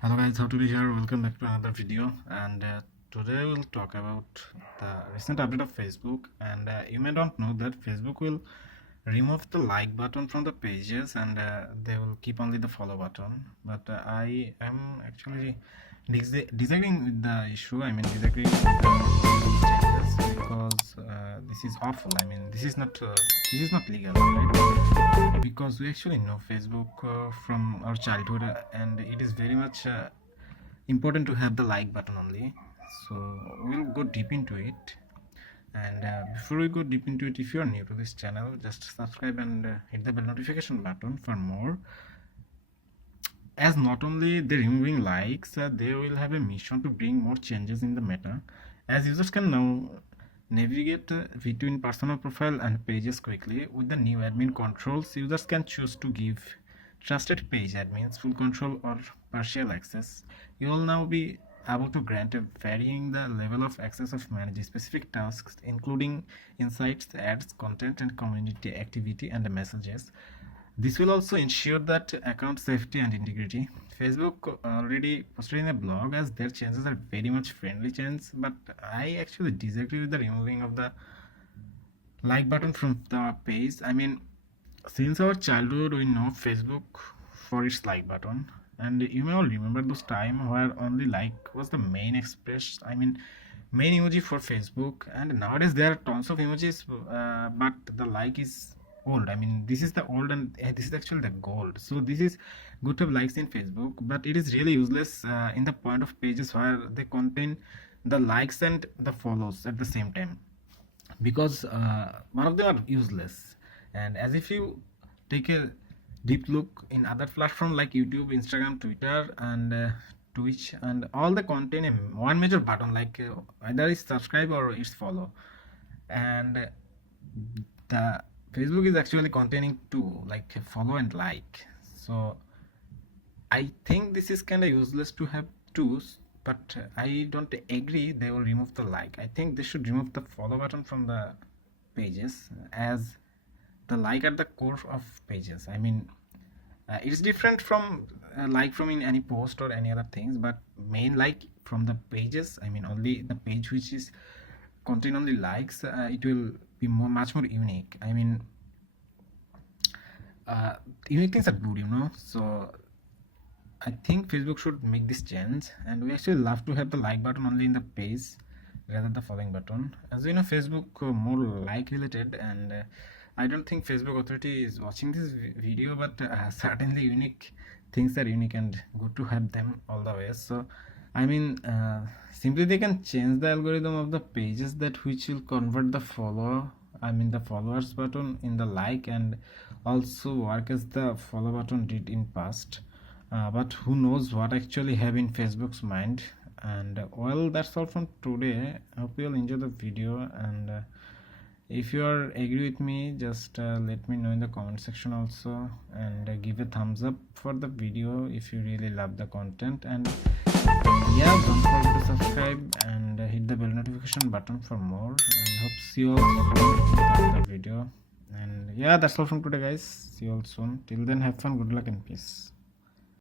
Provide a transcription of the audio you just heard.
Hello guys, how to be here? Welcome back to another video. And today we'll talk about the recent update of Facebook. And you may not know that Facebook will remove the like button from the pages, and they will keep only the follow button. But I am actually disagreeing with the issue. I mean, disagreeing with the changes because this is awful. I mean, this is not legal, right? Because we actually know Facebook from our childhood, and it is very much important to have the like button only. So we'll go deep into it. And before we go deep into it, if you are new to this channel, just subscribe and hit the bell notification button for more. As not only they're removing likes, they will have a mission to bring more changes in the meta. As users can now navigate between personal profile and pages quickly. With the new admin controls, users can choose to give trusted page admins full control or partial access. You will now be able to grant a varying the level of access of manage specific tasks, including insights, ads, content, and community activity and messages. This will also ensure that account safety and integrity. Facebook already posted in a blog as their changes are very much friendly changes, but I actually disagree with the removing of the like button from the page. I mean, since our childhood, we know Facebook for its like button, and you may all remember those time where only like was the main express. I mean, main emoji for Facebook, and nowadays there are tons of emojis, but the like is old. I mean, this is the old, and this is actually the gold. So this is good to have likes in Facebook, but it is really useless in the point of pages where they contain the likes and the follows at the same time, because one of them are useless. And as if you take a deep look in other platforms like YouTube, Instagram, Twitter, and Twitch, and all the contain one major button like either is subscribe or is follow, and the Facebook is actually containing two, like follow and like. So I think this is kind of useless to have two, but I don't agree they will remove the like. I think they should remove the follow button from the pages, as the like at the core of pages. I mean, it is different from like from in any post or any other things, but main like from the pages. I mean, only the page which is contain only likes, it will be much more unique. I mean, unique things are good, so I think Facebook should make this change, and we actually love to have the like button only in the page rather than the following button. As you know, Facebook more like related, and I don't think Facebook authority is watching this video, but certainly unique things are unique and good to have them all the way. So I mean, simply they can change the algorithm of the pages that which will convert the the followers button in the like, and also work as the follow button did in past. But who knows what actually have in Facebook's mind. And well, that's all from today. I hope you'll enjoy the video, and if you are agree with me, just let me know in the comment section also, and give a thumbs up for the video if you really love the content. And yeah, don't forget to subscribe and hit the bell notification button for more, and hope see you all soon in another video. And yeah, that's all from today guys. See you all soon. Till then, have fun, good luck, and peace.